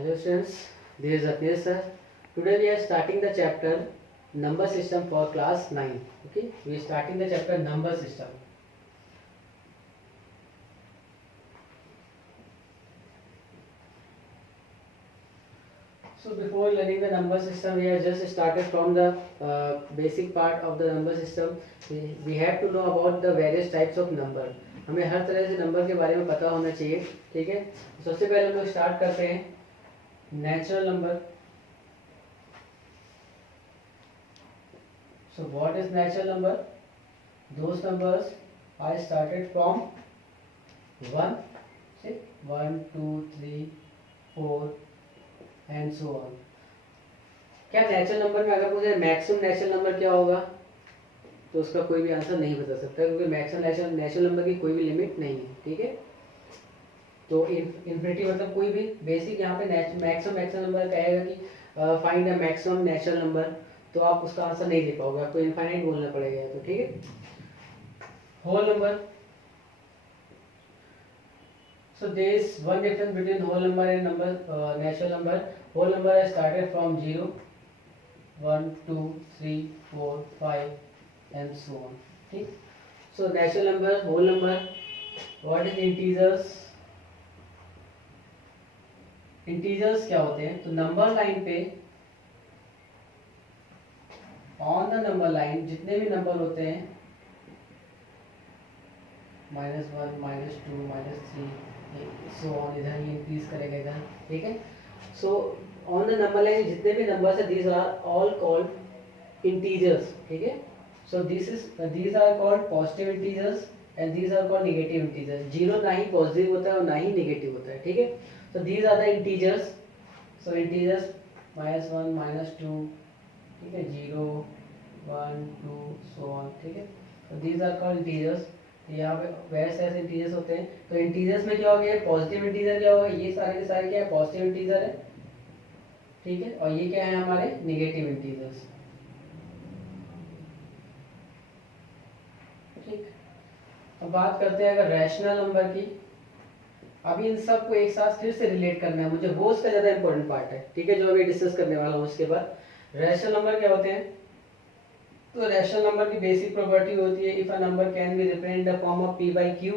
Hello students, this is Apnesh sir. Today we are starting the chapter number system for class 9. Okay, we are starting the chapter number system. So before learning the number system, we have just started from the basic part of the number system. We have to know about the various types of number. हमें हर तरह से number के बारे में पता होना चाहिए. ठीक है, सबसे पहले हम लोग स्टार्ट करते हैं natural number. So what is natural number? Those numbers are started from 1, say 1, 2, 3, 4 and so on. क्या नेचुरल नंबर में अगर मुझे मैक्सिमम नेचुरल नंबर क्या होगा तो उसका कोई भी आंसर नहीं बता सकता, क्योंकि मैक्सिमम नेचुरल नंबर की कोई भी लिमिट नहीं है. ठीक है, तो इन्फिनिटी मतलब कोई भी बेसिक यहाँ पे मैक्सिमम नंबर कहेगा कि find the maximum natural number, तो आप उसका आंसर नहीं दे पाओगे, आपको इनफाइनाइट बोलना पड़ेगा. तो ठीक है, whole number. So there is one difference between whole number and natural number. Whole number is started from 0, 1, 2, 3, 4, 5 and so on. ठीक. So natural number, whole number. What is integers? Integers क्या होते हैं? तो नंबर लाइन पे on the number line जितने भी number होते हैं -1, -2, -3 सो ऑन, इधर ये इंक्रीज करेगा इधर. ठीक है, so on the number line जितने भी नंबर्स है these are all called integers. ठीक है, so these are called positive integers and these are called negative integers. Zero ना ही पॉजिटिव होता है और ना ही नेगेटिव होता है. ठीक है, so these are the integers. So integers -1, -2, ठीक है, 0, 1, 2 सो ऑन. ठीक है, so these are called integers. यहाँ पे वैसे ऐसे इंटीजर्स होते हैं. तो इंटीजर्स में क्या हो गया, पॉजिटिव इंटीजर क्या होगा, ये सारे के सारे क्या है, पॉजिटिव इंटीजर है. ठीक है, और ये क्या है हमारे नेगेटिव इंटीजर्स. ठीक, अब बात करते हैं अगर रैशनल नंबर की. अभी इन सब को एक साथ फिर से रिलेट करना है मुझे, वो उसका ज्यादा इंपॉर्टेंट पार्ट है. ठीक है, जो अभी डिस्कस करने वाला हूँ. उसके बाद रैशनल नंबर क्या होते हैं. तो रैशनल नंबर की बेसिक प्रॉपर्टी होती है if a number can be represent the form of p by q.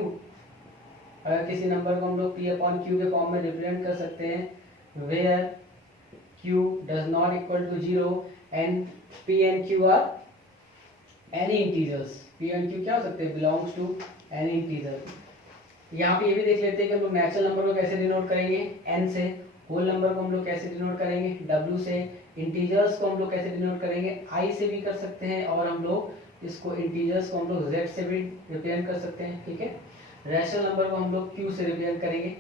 अगर किसी नंबर को हम लोग p अपॉन q के फॉर्म में रिप्रेजेंट कर सकते हैं where q does not equal to 0 and p and q are any integers. p and q क्या हो सकते हैं, बिलोंग्स टू एनी इंटीजर. यहाँ पे ये भी देख लेते हैं कि हम लोग नेचुरल नंबर को कैसे डिनोट करेंगे, n से. होल नंबर को हम लोग कैसे डिनोट करेंगे, w से. इंटीजर्स को हम लोग कैसे डिनोट करेंगे, i से भी कर सकते हैं, और हम लोग इसको इंटीजर्स को हम लोग z से भी रिप्रेजेंट कर सकते हैं. ठीक है, रैशनल नंबर को हम लोग q से रिप्रेजेंट करेंगे.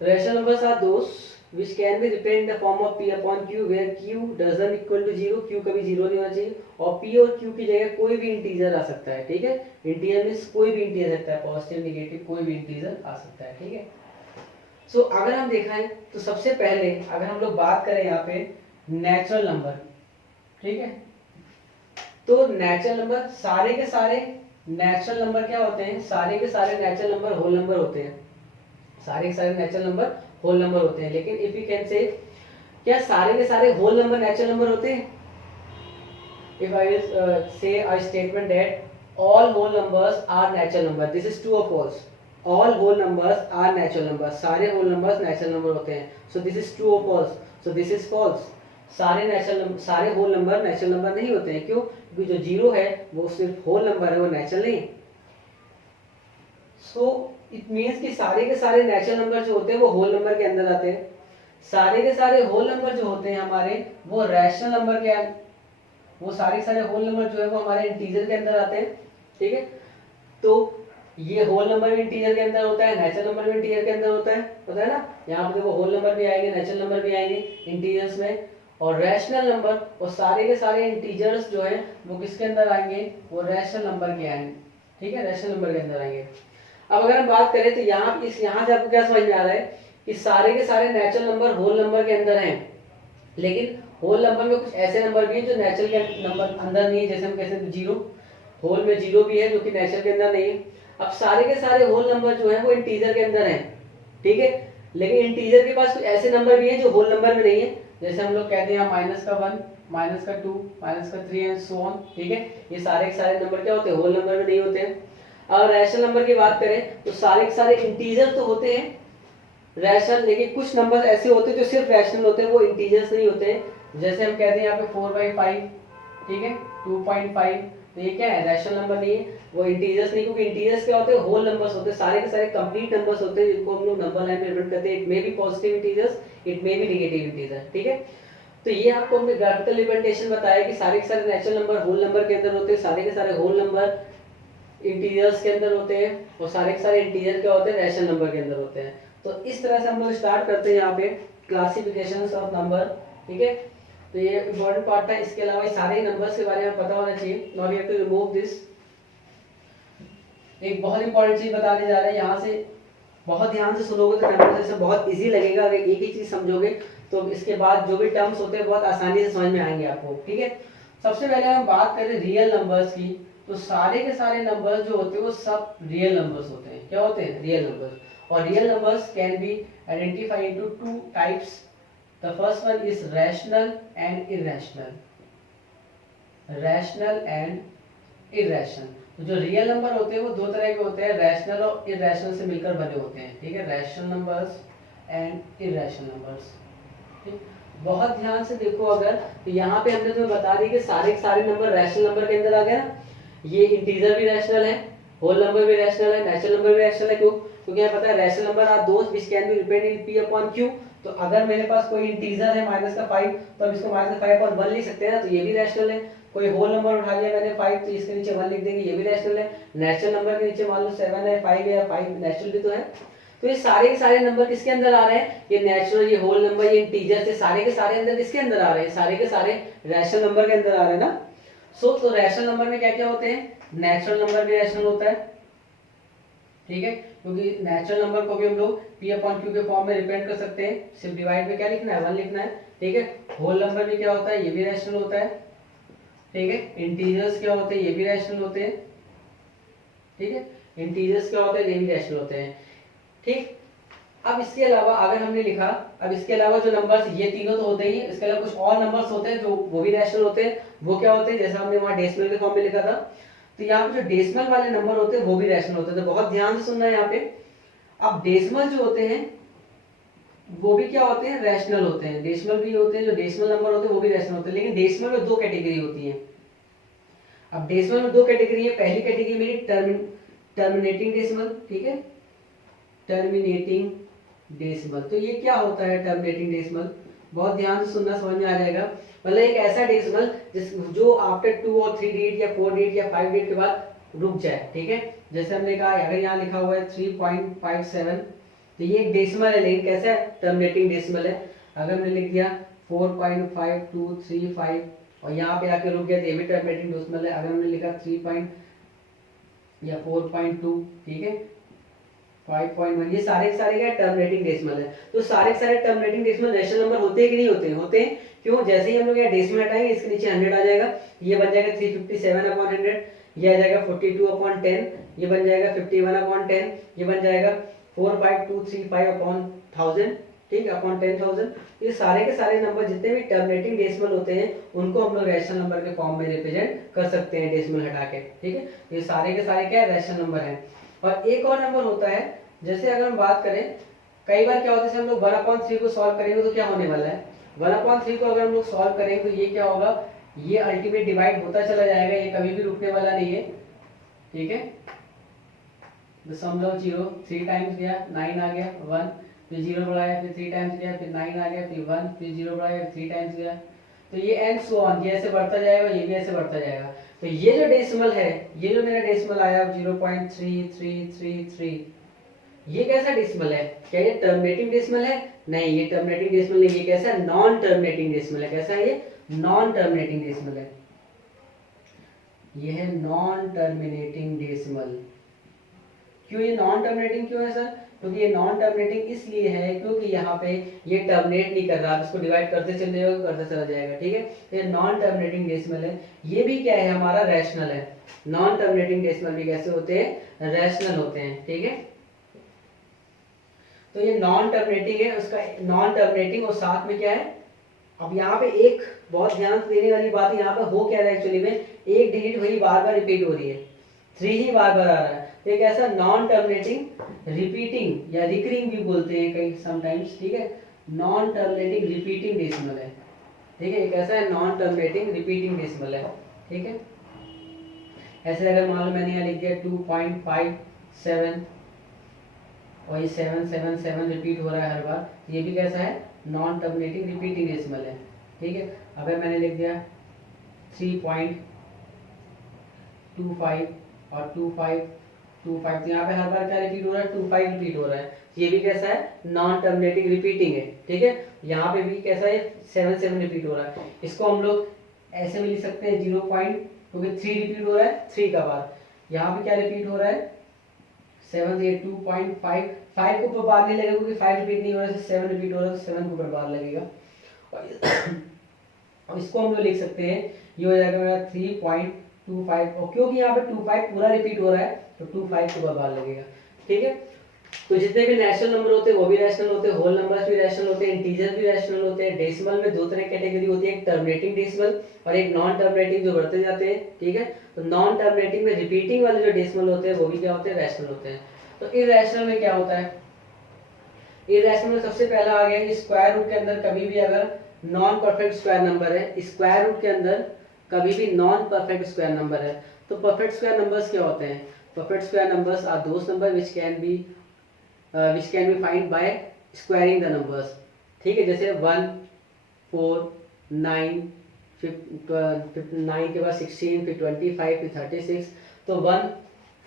Rational numbers are those which can be represented in the form of p upon q where q doesn't equal to 0. q कभी 0 नहीं होना चाहिए, और p और q की जगह कोई भी इंटीजर आ सकता है. ठीक है, इंटीजर मींस कोई भी इंटीजर सकता है, पॉजिटिव नेगेटिव कोई भी इंटीजर आ सकता है. ठीक है, सो अगर हम देखें तो सबसे पहले अगर हम लोग बात करें यहाँ पे नेचुरल नंबर. ठीक है, तो नेचुरल नंबर सारे के सारे नेचुरल नंबर क्या होते हैं, सारे के सारे नेचुरल नंबर होल नंबर होते हैं. सारे के सारे नेचुरल नंबर होल नंबर होते हैं. लेकिन इफ यू कैन से, क्या सारे के सारे होल नंबर नेचुरल नंबर होते हैं. If I say a statement that all whole numbers are natural number, this is true और false. All whole numbers are natural number, सारे होल नंबर्स नेचुरल नंबर होते हैं. सो दिस इज ट्रू और false. So this is false. सारे whole number natural number नहीं होते हैं. क्यों, क्योंकि जो जीरो है वो सिर्फ होल नंबर है, वो नेचुरल नहीं. सो इट मींस कि सारे के सारे नेचुरल नंबर जो होते हैं वो होल नंबर के अंदर आते हैं. सारे के सारे होल नंबर जो होते हैं हमारे वो रैशनल नंबर के, वो सारे सारे होल नंबर जो है वो हमारे इंटीजर के अंदर आते हैं. ठीक है, तो ये होल नंबर भी इंटीजर के अंदर होता है, नेचुरल नंबर भी इंटीजर के अंदर होता है. पता है ना, यहाँ पे देखो होल नंबर भी आएंगे, नेचुरल नंबर भी आएंगे इंटीजर्स में. और रैशनल नंबर और सारे के सारे इंटीजर्स जो हैं वो किसके अंदर आएंगे, वो रैशनल नंबर के आएंगे. ठीक है, रैशनल नंबर के अंदर आएंगे. अब अगर हम बात करें तो यहाँ से आपको क्या समझ में आ रहा है कि सारे के सारे नेचुरल नंबर होल नंबर के अंदर हैं, लेकिन होल नंबर में कुछ ऐसे नंबर भी हैं जो नेचुरल के नंबर अंदर नहीं है. जैसे हम कहते हैं जीरो, होल में जीरो भी है जो कि नेचुरल के अंदर नहीं है. अब सारे के सारे होल नंबर जो है वो इंटीजर के अंदर हैं. ठीक है, लेकिन इंटीजर के पास कुछ ऐसे नंबर भी हैं जो होल नंबर में नहीं है, जैसे हम लोग कहते हैं माइनस का 1, माइनस का 2, माइनस का 3 एंड सो ऑन, ठीक है। ये सारे के सारे नंबर क्या होते हैं, होल नंबर में नहीं होते हैं। अगर रैशनल नंबर की बात करें तो सारे के सारे इंटीजर तो होते हैं रैशनल, लेकिन कुछ नंबर ऐसे होते हैं जो सिर्फ रैशनल होते हैं, वो इंटीजर्स नहीं होते हैं। जैसे हम कहते हैं यहाँ पे 4/5, ठीक है, 2.5, तो ये क्या है, रैशनल नंबर नहीं है, वो इंटीजर्स नहीं, क्योंकि इंटीजर्स क्या होते हैं, होल नंबर्स होते हैं, सारे के सारे कंप्लीट नंबर्स होते हैं, जिनको हम लोग नंबर लाइन में रिप्रेजेंट करते हैं। It may be positive integers, it may be negative integer, ठीक है। तो ये आपको हमने ग्राफिकल रिप्रेजेंटेशन बताया कि सारे के सारे नेचुरल नंबर होल नंबर के अंदर होते हैं, सारे के सारे होल नंबर इंटीजर्स के अंदर होते हैं, और सारे के सारे इंटीजर क्या होते हैं, रैशनल नंबर के अंदर होते हैं। तो इस तरह से हम लोग स्टार्ट करते हैं यहाँ पे क्लासिफिकेशंस ऑफ नंबर, ठीक है। तो ये इंपॉर्टेंट पार्ट था। इसके अलावा सारे नंबर्स के बारे में पता होना चाहिए। Now we have to remove this. एक बहुत इंपॉर्टेंट चीज बताने जा रहे हैं, यहाँ से बहुत ध्यान से सुनोगे तो नंबर जैसे बहुत इजी लगेगा। अगर एक ही चीज समझोगे तो इसके बाद जो भी टर्म्स होते हैं बहुत आसानी से समझ में आएंगे आपको, ठीक है। सबसे पहले हम बात करें रियल नंबर्स की, तो सारे के सारे नंबर्स जो होते हैं वो सब रियल नंबर्स होते हैं। क्या होते हैं, रियल नंबर्स। और real numbers can be identified into two types. The first one is rational and irrational. Rational and irrational. तो जो रियल नंबर होते हैं वो दो तरह के होते हैं, रैशनल और इरैशनल से मिलकर बने होते हैं, ठीक है। Rational numbers and irrational numbers, ठीक। बहुत ध्यान से देखो अगर, तो यहाँ पे हमने तुम्हें बता दी कि सारे के सारे नंबर रैशनल नंबर के अंदर आ गए ना। ये इंटीजर भी रैशनल है, होल नंबर भी रैशनल है, नेचुरल नंबर भी रैशनल है। क्यों, क्योंकि यहाँ पता है rational number are those which can be represented in p upon q। तो अगर मेरे पास कोई इंटीजर है माइनस का 5, तो हम इसको माइनस का 5 अपॉन 1 लिख सकते हैं ना, तो ये भी रैशनल है। कोई होल नंबर उठा लिया मैंने 5, तो इसके नीचे 1 लिख देंगे, ये भी रैशनल है। नेचुरल नंबर के नीचे मान लो 7 है, 5 है, 5 नेचुरल भी तो है। तो ये सारे के सारे नंबर किसके अंदर आ रहे हैं, ये नेचुरल, ये होल नंबर, ये इंटीजर से सारे के सारे अंदर किसके अंदर आ रहे हैं, सारे के सारे रैशनल नंबर के अंदर आ रहे हैं ना। तो रैशनल नंबर में क्या क्या होते हैं, नेचुरल नंबर भी रैशनल होता है, ठीक है। क्योंकि नेचुरल नंबर को भी हम लोग p अपॉन q के फॉर्म में रिप्रेजेंट कर सकते हैं। सिर्फ डिवाइड में क्या लिखना है, 1 लिखना है, ठीक है। होल नंबर भी क्या होता है, ये भी रैशनल होता है, ठीक है। इंटीजर्स क्या होते हैं, ये भी रैशनल होते हैं, ठीक है। इंटीजर्स क्या होते हैं, ये भी रैशनल होते हैं, ठीक। अब इसके अलावा अगर हमने लिखा, अब इसके अलावा जो नंबर्स, ये तीनों तो होते ही, इसके अलावा कुछ और नंबर्स होते हैं जो वो भी रैशनल होते हैं। वो क्या होते हैं, जैसे हमने वहां डेसिमल के फॉर्म में लिखा था, तो यहाँ पे जो डेसिमल वाले नंबर होते हैं वो भी रैशनल होते हैं। तो बहुत ध्यान से सुनना है यहाँ पे। अब डेसिमल जो होते हैं वो भी क्या होते हैं, रैशनल होते हैं। डेसिमल भी होते हैं, जो डेसिमल नंबर होते हैं वो भी रैशनल होते हैं। लेकिन डेसिमल में दो कैटेगरी होती है। अब डेसिमल में दो कैटेगरी है। पहली कैटेगरी मेरी टर्मिनेटिंग डेसिमल, ठीक है, टर्मिनेटिंग डेसिमल। तो ये क्या होता है टर्मिनेटिंग डेसिमल, बहुत ध्यान से सुनना, समझ में आ जाएगा। मतलब एक ऐसा डेसिमल जो आफ्टर 2 और 3 डिजिट या 4 डिजिट या 5 डिजिट के बाद रुक जाए, ठीक है। जैसे हमने कहा अगर यहाँ लिखा हुआ है 3.57, तो ये एक डेसिमल है, लेकिन कैसा है, टर्मिनेटिंग डेसिमल है। अगर हमने लिख दिया 4.5235 और यहाँ पे आके रुक गया, तो ये भी टर्मिनेटिंग डेसिमल है। अगर हमने लिखा 3 या 4.2, ठीक है, 5.1, ये सारे के सारे क्या टर्मिनेटिंग डेसिमल है। तो सारे के सारे टर्मिनेटिंग डेसिमल रैशनल नंबर होते हैं कि नहीं होते हैं, होते हैं। क्यों, जैसे ही हम लोग यहाँ डेसिमल हटाएंगे इसके नीचे 100 आ जाएगा, ये बन जाएगा 357/100, ये आ जाएगा 42/10, ये बन जाएगा 51/10, ये बन जाएगा 45235/1000, ठीक है, अपॉन 10,000। ये सारे के सारे नंबर जितने भी टर्मिनेटिंग डेसिमल होते हैं उनको हम लोग रैशनल नंबर के फॉर्म में रिप्रेजेंट कर सकते हैं डेसिमल हटा के, ठीक है। ये सारे के सारे क्या है, रैशनल नंबर है। और एक और नंबर होता है, जैसे अगर हम बात करें, कई बार क्या होता है, हम लोग 1/3 को सॉल्व करेंगे तो क्या होने वाला है, 1/3 को अगर हम लोग सॉल्व करेंगे तो ये क्या होगा, ये अल्टीमेट डिवाइड होता चला जाएगा, ये कभी भी रुकने वाला नहीं है, ठीक है। 0.0 3 टाइम्स गया 9 आ गया 1, फिर 0 बढ़ाया, फिर 3 टाइम्स गया, फिर 9 आ गया, फिर 1, फिर 0 बढ़ाया, 3 टाइम्स गया। तो ये एंड सो ऑन, ये ऐसे बढ़ता जाएगा, ये भी ऐसे बढ़ता जाएगा। तो ये जो डेसिमल है, ये जो मेरा डेसिमल आया 0.3333, ये कैसा डेसिमल है, क्या ये टर्मिनेटिंग डेसिमल है, नहीं, ये टर्मिनेटिंग डेसिमल नहीं, ये कैसा है, नॉन टर्मिनेटिंग डेसिमल है। कैसा है ये, नॉन टर्मिनेटिंग डेसिमल है, ये है नॉन टर्मिनेटिंग डेसिमल। क्यों ये नॉन टर्मिनेटिंग क्यों है सर, क्योंकि ये नॉन टर्मिनेटिंग इसलिए है क्योंकि यहाँ पे ये टर्मिनेट नहीं कर रहा, आप इसको डिवाइड करते चले जाओगे, करते चला जाएगा, ठीक है। ये नॉन टर्मिनेटिंग डेसिमल है। ये भी क्या है, हमारा रैशनल है। नॉन टर्मिनेटिंग डेसिमल भी कैसे होते हैं, रैशनल होते हैं, ठीक है। तो ये नॉन टर्मिनेटिंग है, उसका नॉन टर्मिनेटिंग और साथ में क्या है। अब यहाँ पे एक बहुत ध्यान देने वाली बात यहाँ पे हो क्या रहा है एक्चुअली में, एक डिजिट वही बार बार रिपीट हो रही है, 3 ही बार बार आ रहा है। तो एक ऐसा नॉन टर्मिनेटिंग रिपीटिंग या रिकरिंग भी बोलते हैं कई समटाइम्स, ठीक है, नॉन टर्मिनेटिंग रिपीटिंग डेसिमल है, ठीक है, एक ऐसा है नॉन टर्मिनेटिंग रिपीटिंग डेसिमल है, ठीक है। ऐसे अगर मान लो मैंने यहाँ लिख दिया 2.57 और ये 777 रिपीट हो रहा है हर बार, तो ये भी कैसा है, नॉन टर्मिनेटिंग रिपीटिंग डेसिमल है, ठीक है। अगर मैंने लिख दिया 3.25 और 2525, तो यहाँ पे हर बार क्या रिपीट हो रहा है, 25 रिपीट हो रहा है, ये भी कैसा है, नॉन टर्मिनेटिंग रिपीटिंग है, ठीक है। यहाँ पे भी कैसा है, 77 रिपीट हो रहा है। इसको हम लोग ऐसे भी लिख सकते हैं 0.3 रिपीट हो रहा है 3 का बार, यहाँ पे क्या रिपीट हो रहा है 7 ये 2.5, 5 को ऊपर बार नहीं लगेगा क्योंकि 5 रिपीट नहीं हो रहा है, 7 रिपीट हो रहा है तो 7 को ऊपर बार लगेगा। और इसको हम लोग लिख सकते हैं, ये हो जाएगा मेरा 3.25, और क्योंकि यहाँ पे 25 पूरा रिपीट हो रहा है तो 25 को ऊपर बार लगेगा, ठीक है। तो जितने भी नेचुरल नंबर होते हैं वो भी रैशनल होते हैं, होल नंबर्स भी रैशनल होते हैं, इंटीजर भी रैशनल होते हैं। डेसिमल में दो तरह की कैटेगरी होती है, एक टर्मिनेटिंग डेसिमल और एक नॉन टर्मिनेटिंग जो बढ़ते जाते हैं, ठीक है। तो नॉन टर्मिनेटिंग में रिपीटिंग वाले जो डेसिमल होते हैं वो भी क्या होते हैं, रैशनल होते हैं। तो इरैशनल में क्या होता है, इरैशनल में सबसे पहला आ गया कि स्क्वायर रूट के अंदर कभी भी अगर नॉन परफेक्ट स्क्वायर नंबर है, स्क्वायर रूट के अंदर कभी भी नॉन परफेक्ट स्क्वायर नंबर है, तो परफेक्ट स्क्वायर नंबर्स क्या होते हैं, perfect square numbers are those number which can be find by squaring the numbers, ठीक है। जैसे 1 4 9 9 के बाद 16 फिर 25 फिर 36, तो 1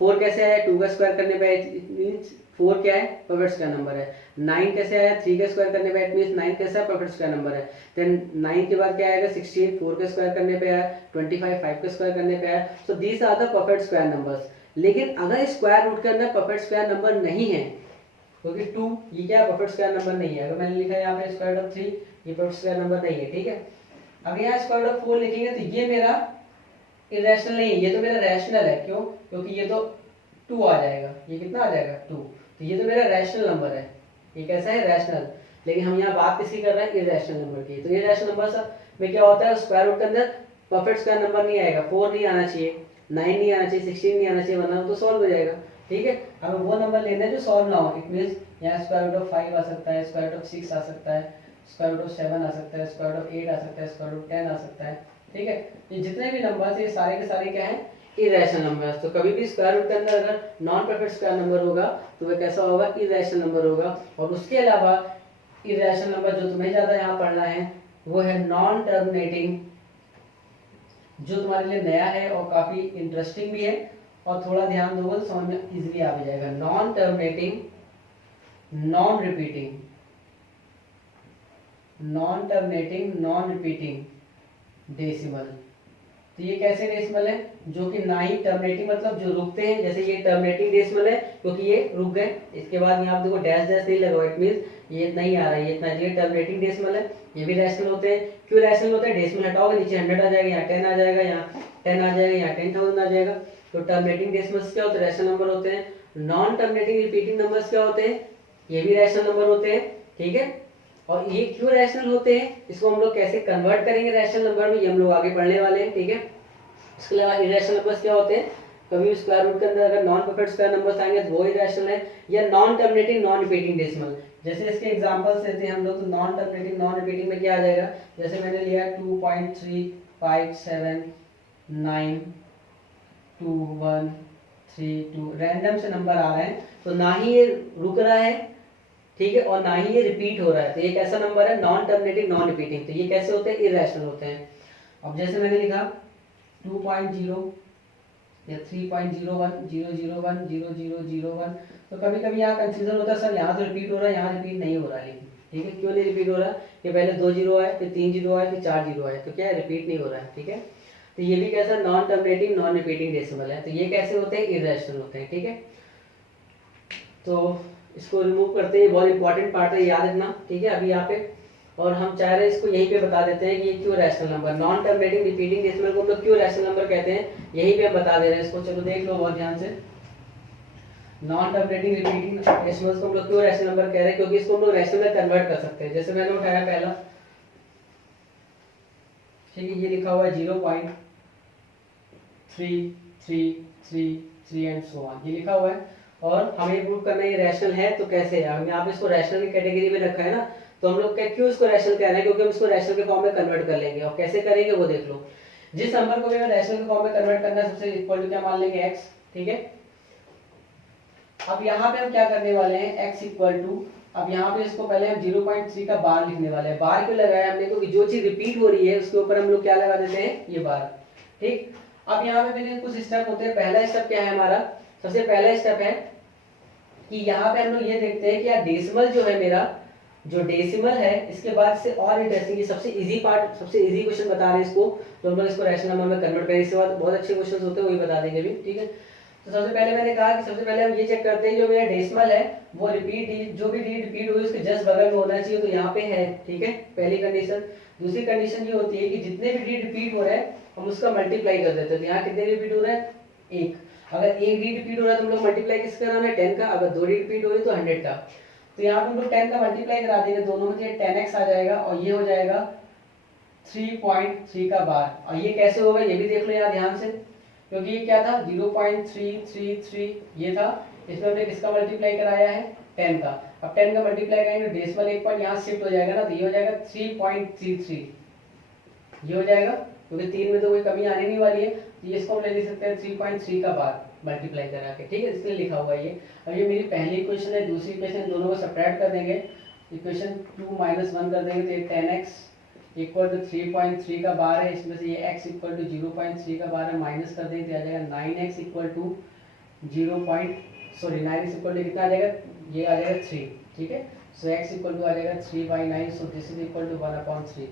4 कैसे आया, 2 का स्क्वायर करने पे इट मींस 4 क्या है, परफेक्ट स्क्वायर नंबर है। 9 कैसे आया, 3 का स्क्वायर करने पे इट मींस 9 कैसा है, परफेक्ट स्क्वायर नंबर है। देन 9 के बाद क्या आएगा, 16 4 का स्क्वायर करने पे आया, 25 5 का स्क्वायर करने पे आया। So these are the perfect square numbers. लेकिन अगर स्क्वायर रूट के अंदर परफेक्ट स्क्वायर नंबर नहीं है, क्योंकि 2 ये क्या परफेक्ट स्क्वायर नंबर नहीं है, अगर मैंने लिखा है यहाँ पे स्क्वायर रूट ऑफ 3 ये परफेक्ट स्क्वायर नंबर नहीं है, ठीक है। अगर यहाँ स्क्वायर रूट ऑफ 4 लिखेंगे तो ये मेरा इरेशनल नहीं है, ये तो मेरा रैशनल है। क्यों, क्योंकि ये तो 2 आ जाएगा, ये कितना आ जाएगा 2, तो ये तो मेरा रैशनल नंबर है, ये कैसा है, रैशनल। लेकिन हम यहाँ बात किसकी कर रहे हैं, इरेशनल नंबर की। तो इरेशनल नंबर में क्या होता है, स्क्वायर रूट के अंदर परफेक्ट स्क्वायर नंबर नहीं आएगा, 4 नहीं आना चाहिए, 9 नहीं आना चाहिए, 16 नहीं आना चाहिए, वरना तो सॉल्व हो जाएगा, ठीक है। हमें वो नंबर लेना है जो सॉल्व ना हो। इट मींस यहाँ स्क्वायर रूट ऑफ 5 आ सकता है, स्क्वायर रूट ऑफ 6 आ सकता है, स्क्वायर रूट ऑफ 7 आ सकता है, स्क्वायर रूट ऑफ 8 आ सकता है, स्क्वायर रूट 10 आ सकता है, ठीक है। ये जितने भी नंबर्स है सारे के सारे क्या हैं, इरेशनल नंबर्स। तो कभी भी स्क्वायर रूट के अंदर अगर नॉन परफेक्ट स्क्वायर नंबर होगा तो वह कैसा होगा, इरेशनल नंबर होगा। और उसके अलावा इरेशनल नंबर जो तुम्हें ज्यादा यहाँ पढ़ना है वो है नॉन टर्मिनेटिंग, जो तुम्हारे लिए नया है और काफी इंटरेस्टिंग भी है, और थोड़ा ध्यान दोगे तो समझ में इजीली आ भी जाएगा। Non terminating non repeating, non terminating non repeating decimal. तो ये कैसे डेसिमल है, जो कि ना ही टर्मिनेटिंग मतलब जो रुकते हैं, जैसे ये टर्मिनेटिंग डेसिमल है क्योंकि ये रुक गए, इसके बाद यहाँ देखो डैश डैश नहीं लगा, इट मींस ये इतना ही आ रहा है, ये इतना, ये टर्मिनेटिंग डेसिमल है। ये भी रैशनल होते हैं। क्यों रैशनल होते हैं, डेसिमल हटाओगे नीचे 100 आ जाएगा, यहाँ 10 आ जाएगा, यहाँ 10 आ जाएगा, यहाँ 10,000 आ जाएगा। तो टर्मिनेटिंग डेसिमल्स क्या होते हैं, रैशनल नंबर होते हैं। नॉन टर्मिनेटिंग रिपीटिंग नंबर्स क्या होते हैं, ये भी रैशनल नंबर होते हैं, ठीक है। और ये क्यों रैशनल होते हैं, इसको हम लोग कैसे कन्वर्ट करेंगे रैशनल नंबर में, ये हम लोग आगे पढ़ने वाले हैं, ठीक है। इसके अलावा इरेशनल नंबर्स क्या होते हैं, कभी स्क्वायर रूट के अंदर अगर नॉन परफेक्ट स्क्वायर नंबर्स आएंगे तो वो इरेशनल है, या non terminating non repeating decimal. जैसे इसके एग्जांपल्स लेते हैं हम लोग, तो नॉन टर्मिनेटिंग नॉन रिपीटिंग में क्या आ जाएगा, जैसे मैंने लिया 2.35792132 रैंडम से नंबर आ रहे हैं, तो ना ही ये रुक रहा है, ठीक है, और ना ही ये रिपीट हो रहा है, तो ये कैसा नंबर है, नॉन टर्मिनेटिंग नॉन रिपीटिंग। तो ये कैसे होते हैं, इरेशनल होते हैं। अब जैसे मैंने लिखा 2.0 या 3.01 तो कभी कभी यहाँ कंफ्यूजन होता है, सर यहाँ तो रिपीट हो रहा है, यहाँ रिपीट नहीं हो रहा है, लेकिन ठीक है, क्यों नहीं रिपीट हो रहा है, ये पहले 2 जीरो आए, फिर 3 जीरो आए, फिर 4 जीरो आए, तो क्या है, रिपीट नहीं हो रहा है, ठीक है। तो ये भी कैसा non terminating non repeating decimal है। तो ये कैसे होते हैं, इरेशनल होते हैं, ठीक है। तो इसको रिमूव करते हैं, बहुत इंपॉर्टेंट पार्ट है, याद रखना, ठीक है। अभी यहाँ पे और हम चाह रहे हैं इसको यहीं पे बता देते हैं कि ये क्यों rational number, non terminating repeating decimal को हम लोग क्यों रैशनल नंबर कहते हैं, यहीं पे हम बता दे रहे हैं इसको। चलो देख लो बहुत ध्यान से। नॉन टर्मिनेटिंग रिपीटिंग डेसिमल्स को हम लोग क्यों रैशनल नंबर कह रहे हैं, क्योंकि इसको हम लोग रैशनल में कन्वर्ट कर सकते हैं। जैसे मैंने उठाया पहला, ठीक है, ये लिखा हुआ है 0.3333 एंड सो ऑन, ये लिखा हुआ है, और हमें प्रूव करना है ये रैशनल है। तो कैसे है, हम यहाँ पे इसको रैशनल की कैटेगरी में रखा है ना, तो हम लोग क्यों इसको रैशनल कह रहे हैं, क्योंकि हम इसको रैशनल के फॉर्म में कन्वर्ट कर लेंगे। और कैसे करेंगे वो देख लो। जिस नंबर को भी हमें रैशनल के फॉर्म में कन्वर्ट करना है, सबसे इक्वल टू क्या मान लेंगे, x, ठीक है। अब यहाँ पे हम क्या करने वाले हैं, x इक्वल टू, अब यहाँ पे इसको पहले हम 0.3 का बार लिखने वाले हैं। बार क्यों लगाया हमने, क्योंकि जो चीज रिपीट हो रही है उसके ऊपर हम लोग क्या लगा देते हैं, ये बार, ठीक। अब यहाँ पे मेरे कुछ स्टेप होते हैं। पहला स्टेप क्या है हमारा, सबसे पहला स्टेप है कि यहाँ पे हम लोग ये देखते हैं कि यार डेसिमल जो है मेरा, जो डेसिमल है, इसके बाद से और इंटरेस्टिंग, ये सबसे इजी पार्ट, सबसे इजी क्वेश्चन बता रहे हैं इसको, तो हम लोग इसको रैशनल नंबर में कन्वर्ट करेंगे। इसके बाद बहुत अच्छे क्वेश्चन होते हैं, वही बता देंगे भी, ठीक है। तो सबसे पहले मैंने कहा कि सबसे पहले हम ये चेक करते हैं जो मेरा डेसिमल है वो रिपीट, जो भी रिपीट हुई उसके जस्ट बगल में होना चाहिए, तो यहाँ पे है, ठीक है, पहली कंडीशन। दूसरी कंडीशन ये होती है कि जितने भी डी रिपीट हो रहे हैं हम उसका मल्टीप्लाई कर देते हैं। तो यहाँ कितने रिपीट हो रहे हैं, एक। अगर एक डी रिपीट हो रहा है तो हम लोग मल्टीप्लाई किसका कराना है, 10 का। अगर दो डी रिपीट हो रही है तो 100 का। तो यहाँ पे हम लोग 10 का मल्टीप्लाई करा देंगे दोनों में, तो ये 10x आ जाएगा और ये हो जाएगा 3.3 का बार। और ये कैसे होगा ये भी देख लो यार ध्यान से, क्योंकि ये क्या था 0.333 ये था, इसमें हमने किसका मल्टीप्लाई कराया है, 10 का। अब 10 का मल्टीप्लाई करेंगे तो डेसिमल एक पॉइंट यहाँ शिफ्ट हो जाएगा ना, तो ये हो जाएगा 3.33, ये हो जाएगा, क्योंकि 3 में तो कोई कमी आने नहीं वाली है, तो ये इसको हम ले सकते हैं 3.3 का बार मल्टीप्लाई करा के, ठीक है, इसलिए लिखा हुआ है ये। अब ये मेरी पहली इक्वेशन है, दूसरी इक्वेशन, दोनों को सब्ट्रैक्ट कर देंगे, इक्वेशन 2 - 1 कर देंगे तो ये 10x इक्वल टू 3.3 का बार है, इसमें से ये x इक्वल टू 0.3 का बार है, माइनस कर देंगे तो आ जाएगा 9x equal to 9x equal to कितना आ जाएगा, ये आ जाएगा 3, ठीक है। सो x इक्वल टू आ जाएगा 3/9, so this is equal to 1/3।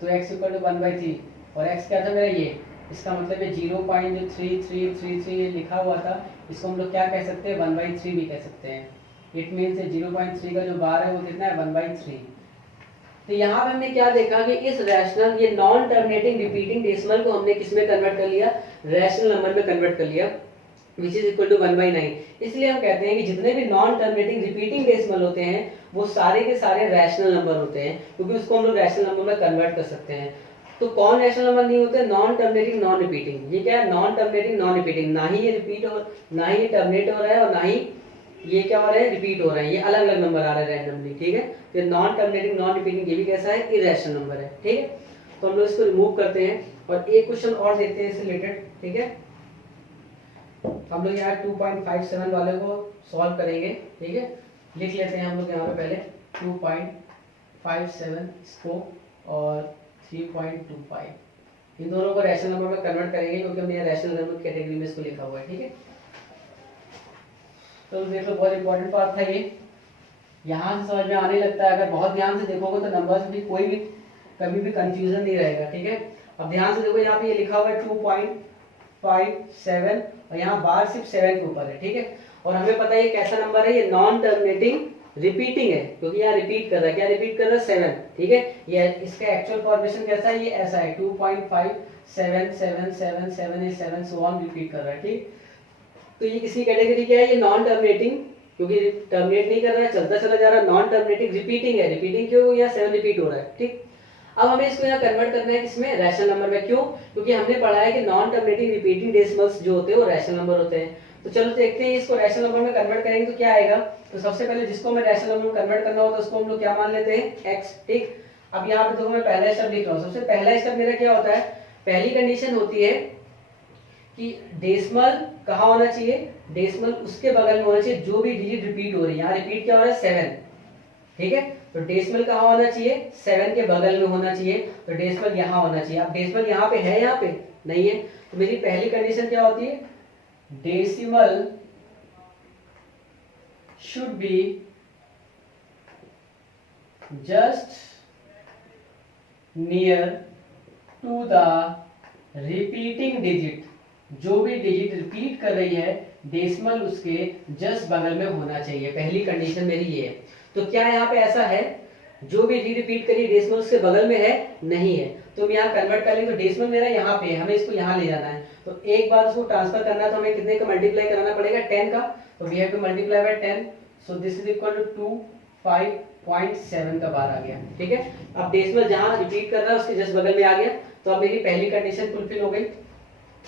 तो x इक्वल टू 1/3 और x क्या था मेरा ये, इसका मतलब है 0.3333 लिखा हुआ था, इसको हम लोग क्या कह सकते हैं, 1/3 भी कह सकते हैं। इट मीन्स 0.3 का जो बार है वो कितना है, 1/3। तो यहाँ पे हमने क्या देखा कि इस रैशनल, ये नॉन टर्मिनेटिंग रिपीटिंग डेसिमल को हमने किस में कन्वर्ट कर लिया, रैशनल नंबर में कन्वर्ट कर लिया, विच इज इक्वल टू 1/9। इसलिए हम कहते हैं कि जितने भी नॉन टर्मिनेटिंग रिपीटिंग डेसिमल होते हैं वो सारे के सारे रैशनल नंबर होते हैं, क्योंकि उसको हम लोग रैशनल नंबर में कन्वर्ट कर सकते हैं। तो कौन रैशनल नंबर नहीं होते, नॉन टर्मिनेटिंग नॉन रिपीटिंग। ये क्या है, नॉन टर्मिनेटिंग नॉन रिपीटिंग, ना ही ये रिपीट हो, ना ही ये टर्मिनेट हो रहा है, और ना ही ये क्या हो रहा है, रिपीट हो रहा है, ये अलग अलग नंबर आ रहा है रैंडमली, ठीक है। तो नॉन टर्मिनेटिंग नॉन रिपीटिंग ये भी कैसा है, इरेशनल नंबर है, ठीक है। तो हम लोग इसको रिमूव करते हैं और एक क्वेश्चन और देखते हैं इससे रिलेटेड, ठीक है। हम लोग यहाँ 2.57 वाले को सॉल्व करेंगे, ठीक है। लिख लेते हैं हम लोग यहाँ पे पहले 2.57 इसको और 3.25, इन दोनों को रैशनल नंबर में कन्वर्ट करेंगे, क्योंकि हमने यहाँ रैशनल नंबर कैटेगरी में इसको लिखा हुआ है, ठीक है। तो देख लो बहुत इंपॉर्टेंट पार्ट था ये, यहाँ से समझ में आने लगता है। अगर बहुत ध्यान से देखोगे तो नंबर्स भी कोई भी कभी भी कंफ्यूजन नहीं रहेगा, ठीक है। अब ध्यान से देखो, यहाँ पे ये लिखा हुआ है 2.57 और यहाँ बार सिर्फ 7 के ऊपर है, ठीक है। और हमें पता है ये कैसा नंबर है, ये नॉन टर्मिनेटिंग रिपीटिंग है, क्योंकि यहाँ रिपीट कर रहा है, क्या रिपीट कर रहा है, 7, ठीक है। ये इसका एक्चुअल फॉर्मेशन कैसा है, ये ऐसा है 2.577777 सो ऑन रिपीट कर रहा है, ठीक। तो ये किसी कैटेगरी क्या है, ये नॉन टर्मिनेटिंग, क्योंकि टर्मिनेट नहीं कर रहा है, चलता चला जा रहा है, नॉन टर्मिनेटिंग रिपीटिंग है, रिपीटिंग क्यों, यहाँ 7 रिपीट हो रहा है, ठीक। अब हमें इसको यहाँ कन्वर्ट करना है किसमें, रैशनल नंबर में। क्यों, क्योंकि हमने पढ़ा है कि नॉन टर्मिनेटिंग रिपीटिंग डेसिमल्स जो होते हैं वो रैशनल नंबर होते हैं। तो चलो देखते हैं इसको रैशनल नंबर में कन्वर्ट करेंगे तो क्या आएगा। तो सबसे पहले जिसको हमें रैशनल नंबर में कन्वर्ट करना होता है उसको हम लोग क्या मान लेते हैं, x, ठीक। अब यहाँ पे देखो मैं पहला स्टेप लिख रहा हूँ। सबसे पहला स्टेप मेरा क्या होता है, पहली कंडीशन होती है कि डेसिमल कहाँ होना चाहिए, डेसिमल उसके बगल में होना चाहिए जो भी डिजिट रिपीट हो रही है। यहाँ रिपीट क्या हो रहा है, 7, ठीक है। तो डेसिमल कहाँ होना चाहिए, 7 के बगल में होना चाहिए, तो डेसिमल यहाँ होना चाहिए। अब डेसिमल यहाँ पे है, यहाँ पे नहीं है, तो मेरी पहली कंडीशन क्या होती है, decimal should be just near to the repeating digit, जो भी डिजिट रिपीट कर रही है डेसिमल उसके जस्ट बगल में होना चाहिए। पहली कंडीशन मेरी ये है। तो क्या यहाँ पे ऐसा है, जो भी रिपीट करिए डेसिमल उसके बगल में है, नहीं है, तो हम यहाँ कन्वर्ट कर लेंगे। तो डेसिमल मेरा यहाँ पे है, हमें इसको यहाँ ले जाना है, तो एक बार उसको ट्रांसफर करना है तो हमें कितने का मल्टीप्लाई कराना पड़ेगा, 10 का। तो we have to multiply by 10, so this is equal to 25.7 का बार आ गया। ठीक है, अब डेसिमल जहां रिपीट कर रहा है उसके जस्ट बगल में आ गया, तो अब मेरी पहली कंडीशन फुलफिल हो गई।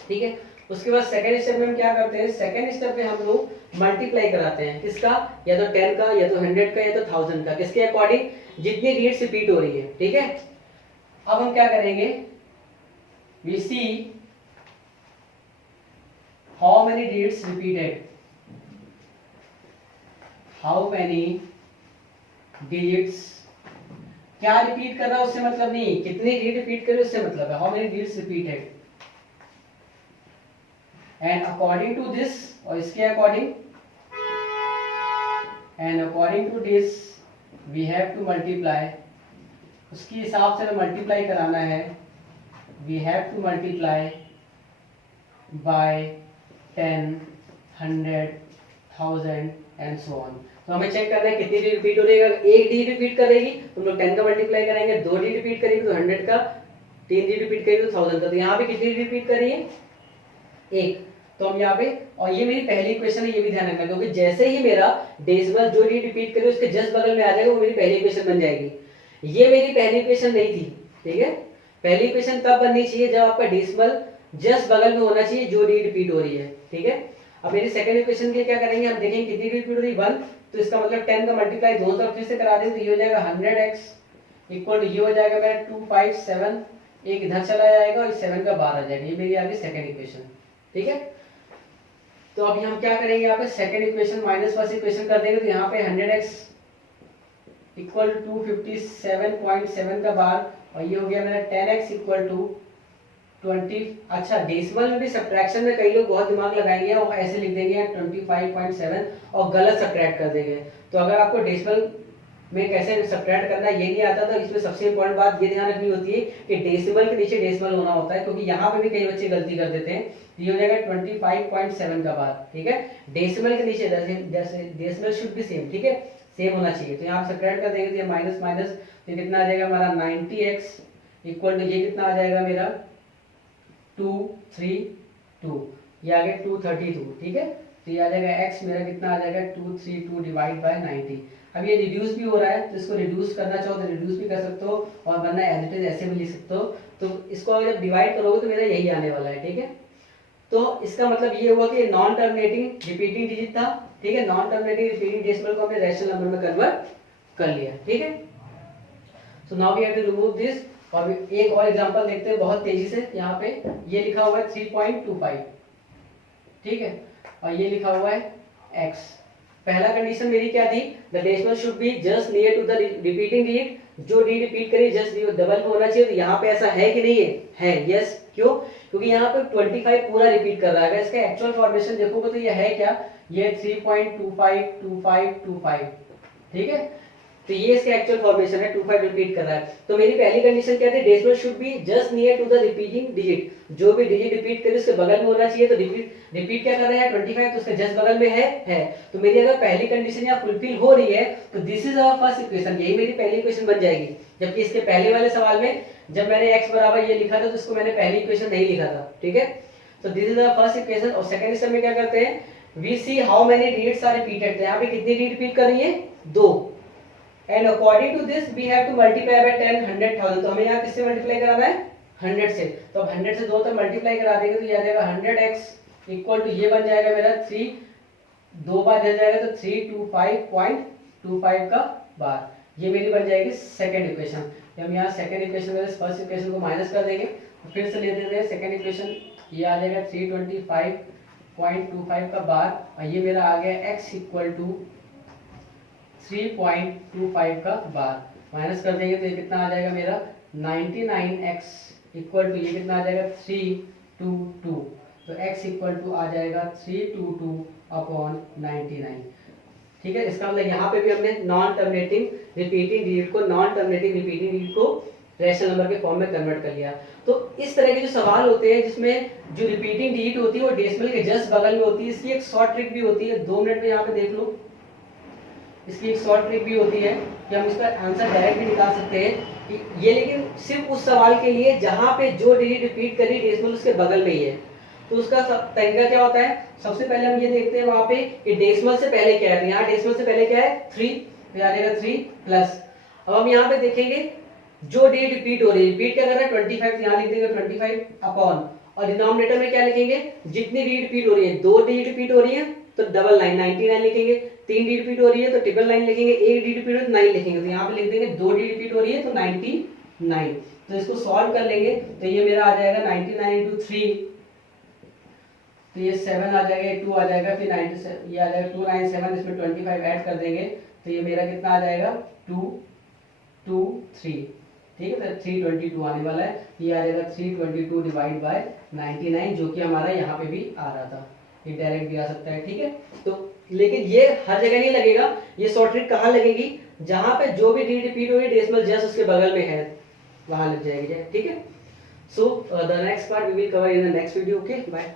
ठीक है, उसके बाद सेकंड स्टेप में हम क्या करते हैं, सेकंड स्टेप में हम लोग मल्टीप्लाई कराते हैं, किसका, या तो 10 का, या तो 100 का, या तो 1000 का, किसके अकॉर्डिंग, जितनी रीड्स रिपीट हो रही है। ठीक है, अब हम क्या करेंगे, we see how many reads repeated, how many digits, क्या रिपीट कर रहा है उससे मतलब नहीं, कितनी रीड रिपीट कर रही है उससे मतलब है, how many reads repeated, and according to this, और इसके according, and according to this we have to multiply, उसके हिसाब से मल्टीप्लाई कराना है, we have to multiply by 10, 100, 1000 and so on. तो हमें चेक करना है कितनी डी रिपीट हो रही है। अगर एक डी रिपीट करेगी तो हम लोग 10 का मल्टीप्लाई करेंगे, 2 डी रिपीट करेगी तो 100 का, 3 डी रिपीट करेगी तो 1000 का। तो यहाँ पे कितनी डी रिपीट कर रही है, एक। तो हम यहाँ पे, और ये मेरी पहली इक्वेशन है, ये भी ध्यान रखना, क्योंकि जैसे ही मेरा डेसिमल जो डी रिपीट करे उसके जस्ट बगल में आ जाएगा, वो मेरी पहली इक्वेशन बन जाएगी। ये मेरी पहली इक्वेशन नहीं थी। ठीक है, पहली इक्वेशन तब बननी चाहिए जब आपका डेसिमल जस्ट बगल में होना चाहिए जो डी रिपीट हो रही है। ठीक है, अब मेरी सेकंड इक्वेशन के क्या करेंगे, हम देखेंगे कितनी रिपीट हो रही है, 1, तो इसका मतलब 10 का मल्टीप्लाई दोनों तरफ फिर से करा देंगे, तो ये हो जाएगा 100x इक्वल टू, ये हो जाएगा मेरा 257, एक इधर चला जाएगा और 7 का बाहर आ जाएगा। ये मेरी आ गई सेकंड इक्वेशन। ठीक है, तो अभी हम क्या करेंगे, यहाँ पे second equation minus first equation कर देंगे, तो यहाँ पे 100x इक्वल टू 257.7 का बार, और ये हो गया मेरा 10x इक्वल टू 20। अच्छा, डेसिमल में भी सब्ट्रैक्शन में कई लोग बहुत दिमाग लगाएंगे और ऐसे लिख देंगे 25.7 और गलत सब्ट्रैक्ट कर देंगे। तो अगर आपको डेसिमल में कैसे सब्ट्रैक्ट करना ये नहीं आता, तो इसमें सबसे इंपॉर्टेंट बात ये ध्यान रखनी होती है कि डेसिमल के नीचे डेसिमल होना होता है, क्योंकि यहाँ पे भी कई बच्चे गलती कर देते हैं। ये हो जाएगा 25.7 का बार। ठीक है, डेसिमल के नीचे, जैसे डेसिमल शुड बी सेम, ठीक है, सेम होना चाहिए। तो यहाँ पे सब्ट्रैक्ट कर देंगे, तो माइनस माइनस, तो कितना आ जाएगा हमारा 90x इक्वल टू, ये कितना आ जाएगा मेरा 232, ये आ गया 232। ठीक है, तो ये आ जाएगा x मेरा कितना आ जाएगा 232 डिवाइड बाय 90। अब ये रिड्यूस भी हो रहा है, तो इसको रिड्यूस करना चाहो तो रिड्यूस भी कर सकते हो, और वरना एज इट इज ऐसे भी लिख सकते हो। तो इसको अगर जब डिवाइड करोगे तो मेरा यही आने वाला है। ठीक है, तो इसका मतलब ये हुआ कि नॉन टर्मिनेटिंग रिपीटिंग डिजिट था। ठीक है, नॉन टर्मिनेटिंग रिपीटिंग डेसिमल को हमने रैशनल नंबर में कन्वर्ट कर लिया। ठीक है, so now we have to remove this. और एक और एग्जांपल देखते हैं बहुत तेजी से। यहाँ पे ये लिखा हुआ है 3.25, ठीक है, और ये लिखा हुआ है x। पहला कंडीशन मेरी क्या थी, the decimal should be just near to the repeating digit, जो डी रिपीट करे जस्ट डबल में होना चाहिए। तो यहाँ पे ऐसा है कि नहीं है, यस। क्यों, क्योंकि यहाँ पे 25 पूरा रिपीट कर रहा है। अगर इसका एक्चुअल फॉर्मेशन देखोगे तो ये है क्या, ये 3.252525। ठीक है, तो ये इसका एक्चुअल फॉर्मेशन है, 25 रिपीट कर रहा है। तो मेरी पहली कंडीशन क्या थी, decimal should be just near to the repeating digit, जो भी डिजिट रिपीट करे उसके बगल में होना चाहिए। तो रिपीट क्या कर रहे हैं 25, तो उसके जस्ट बगल में है। तो मेरी अगर पहली कंडीशन यहाँ फुलफिल हो रही है तो this is our first equation, यही मेरी पहली इक्वेशन बन जाएगी। जबकि इसके पहले वाले सवाल में जब मैंने x बराबर ये लिखा था तो इसको मैंने पहली इक्वेशन नहीं लिखा था। ठीक है, तो this is our first equation. और सेकंड स्टेप में क्या करते हैं, we see how many digits are repeated. यहाँ पे कितनी डिजिट रिपीट कर रही है, 2, and according to this we have to multiply by 10, 100, 1000। तो हमें यहाँ किससे मल्टीप्लाई कराना है, 100 से। तो अब 100 से 2 तक मल्टीप्लाई करा देंगे तो ये आ जाएगा 100x इक्वल टू, ये बन जाएगा मेरा 3, 2 बार दे जाएगा तो 325.25 का बार। ये मेरी बन जाएगी सेकंड इक्वेशन। हम यहाँ सेकंड इक्वेशन में फर्स्ट इक्वेशन को माइनस कर देंगे, तो फिर से ले देते हैं सेकंड इक्वेशन। ये आ जाएगा 325.25 का बार, और ये मेरा आ गया x इक्वल टू 3.25 का बार। माइनस कर देंगे तो ये कितना आ जाएगा मेरा 99x इक्वल टू, ये कितना आ जाएगा 322। तो x इक्वल टू आ जाएगा 322/99। ठीक है, इसका मतलब यहाँ पे भी हमने नॉन टर्मिनेटिंग रिपीटिंग डिजिट को रैशनल नंबर के फॉर्म में कन्वर्ट कर लिया। तो इस तरह के जो सवाल होते हैं जिसमें जो रिपीटिंग डिजिट होती है वो डेसिमल के जस्ट बगल में होती है, इसकी एक शॉर्ट ट्रिक भी होती है, 2 मिनट में यहाँ पे देख लो। इसकी एक शॉर्ट ट्रिक भी होती है कि हम इसका आंसर डायरेक्ट भी निकाल सकते हैं ये, लेकिन सिर्फ उस सवाल के लिए जहां पे जो डिजिट रिपीट करी डेसिमल उसके बगल में ही है। तो उसका तरीका क्या होता है, सबसे पहले हम ये देखते हैं वहां पे कि डेसिमल से पहले क्या है, तो यहाँ डेसिमल से पहले क्या है 3, तो आ जाएगा 3 प्लस। अब हम यहाँ पे देखेंगे जो डेट रिपीट हो रही है, रिपीट क्या कर रहा है 25, यहाँ लिख देंगे 25 अपॉन, और डिनोमिनेटर में क्या लिखेंगे, जितनी डी रिपीट हो रही है, 2 डी रिपीट हो रही है तो डबल 9 99 लिखेंगे, 3 डी रिपीट हो रही है तो ट्रिपल 9 लिखेंगे, 1 डी रिपीट हो रही है तो 9 लिखेंगे, तो यहाँ पे लिख देंगे 2 डी रिपीट हो रही है तो 99। तो इसको सॉल्व कर लेंगे तो ये मेरा आ जाएगा 99 इंटू 3, तो ये 7 आ जाएगा, 2 आ जाएगा, फिर 97 ये आ जाएगा 297, इसमें 25 ऐड कर देंगे तो ये मेरा कितना आ जाएगा 223, ठीक है, तो 322 आने वाला है, ये आ जाएगा 322 डिवाइड बाय 99, जो कि हमारा यहाँ पे भी आ रहा था, ये डायरेक्ट भी आ सकता है, ठीक है। तो लेकिन ये हर जगह नहीं लगेगा, ये शॉर्ट ट्रिक कहाँ लगेगी, जहां पे जो भी डी रिपीट हो रही है डेसिमल जस्ट उसके बगल में है वहां लग जाएगी, ठीक है। So the next part we will cover in the next video, okay bye.